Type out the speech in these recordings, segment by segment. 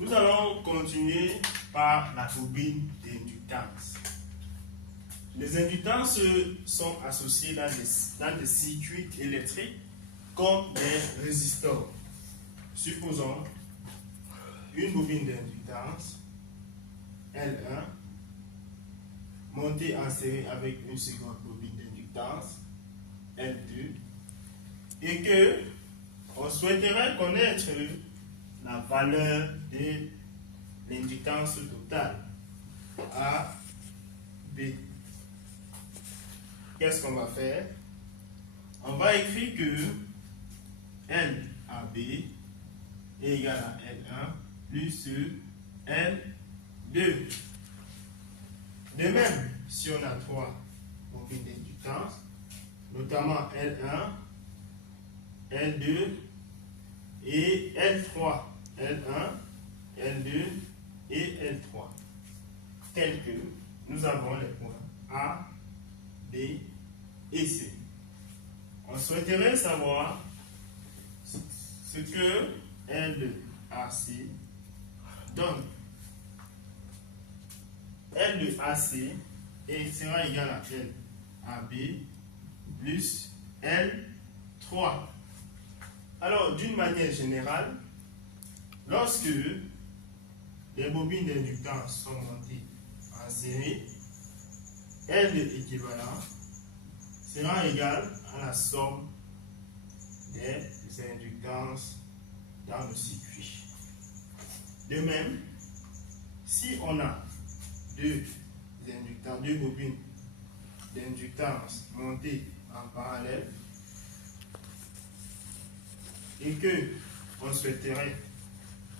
Nous allons continuer par la bobine d'inductance. Les inductances sont associées dans des circuits électriques comme des résistors. Supposons une bobine d'inductance L1 montée en série avec une seconde bobine d'inductance L2 et que on souhaiterait connaître la valeur de l'inductance totale A, B. Qu'est-ce qu'on va faire? On va écrire que LAB est égal à L1 plus L2. De même, si on a trois bobines d'inductance, notamment L1, L2 et L3, L1, L2 et L3, tels que nous avons les points A, B et C. On souhaiterait savoir ce que L2AC donne. L2AC sera égal à LAB plus L3. Alors, d'une manière générale, lorsque les bobines d'inductance sont montées en série, L2 équivalent sera égal à la somme des inductances dans le circuit. De même, si on a deux bobines d'inductance montées en parallèle et que on souhaiterait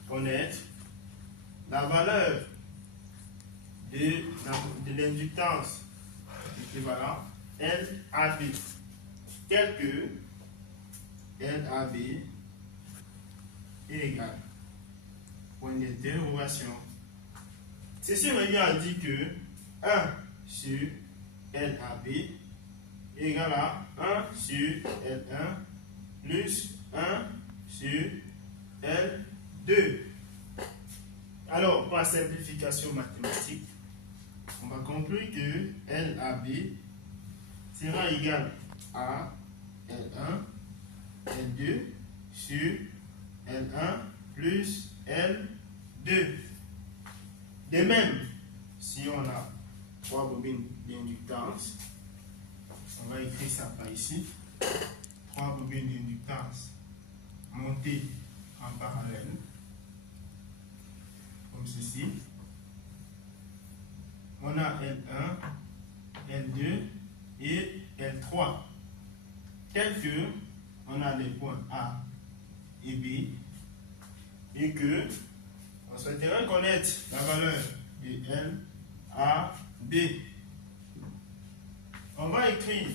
connaître la valeur de l'inductance équivalent LAB, tel que LAB est égal, point d'interrogation. Ceci revient à dire que 1 sur LAB est égal à 1 sur L1 plus 1 sur L2. Alors, par simplification mathématique, on va conclure que LAB sera égal à L1, L2 sur L1 plus L2. De même, si on a trois bobines d'inductance, on va écrire ça par ici. Trois bobines d'inductance montées en parallèle, comme ceci. On a L1, L2 et L3, tel que on a les points A et B, et que on souhaiterait connaître la valeur de L, A, B. On va écrire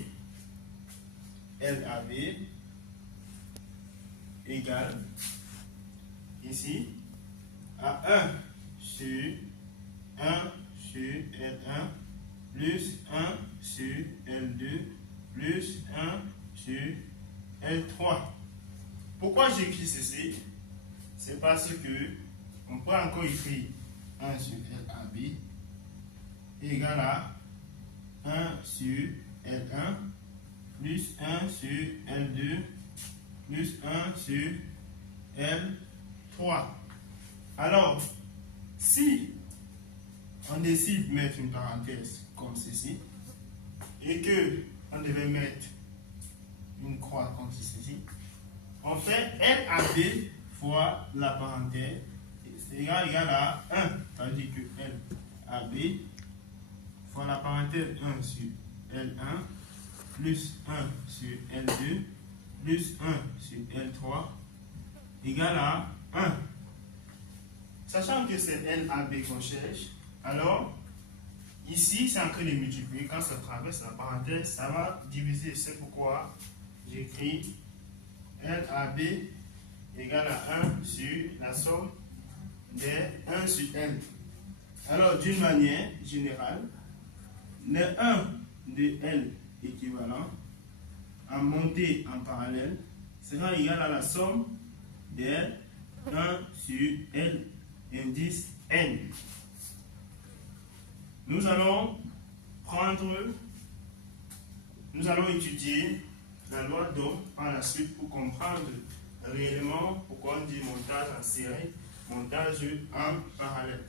LAB égale ici à 1 sur 1 sur L1 plus 1 sur L2 plus 1 sur L3. Pourquoi j'écris ceci? C'est parce que on peut encore écrire 1 sur LAB égale à 1 sur L1 plus 1 sur L2 plus 1 sur L3. Alors, si on décide de mettre une parenthèse comme ceci et que on devait mettre une croix comme ceci, on fait LAB fois la parenthèse, c'est égal à 1. Ça veut dire que LAB fois la parenthèse 1 sur L1 plus 1 sur L2 plus 1 sur L3 égale à 1. Sachant que c'est LAB qu'on cherche, alors ici c'est en train de multiplier. Quand ça traverse la parenthèse, ça va diviser. C'est pourquoi j'écris LAB égale à 1 sur la somme des 1 sur L. Alors d'une manière générale, le 1 de L équivalent en montée en parallèle sera égal à la somme des 1 sur L indice N. Nous allons étudier la loi d'Ohm par la suite pour comprendre réellement pourquoi on dit montage en série, montage en parallèle.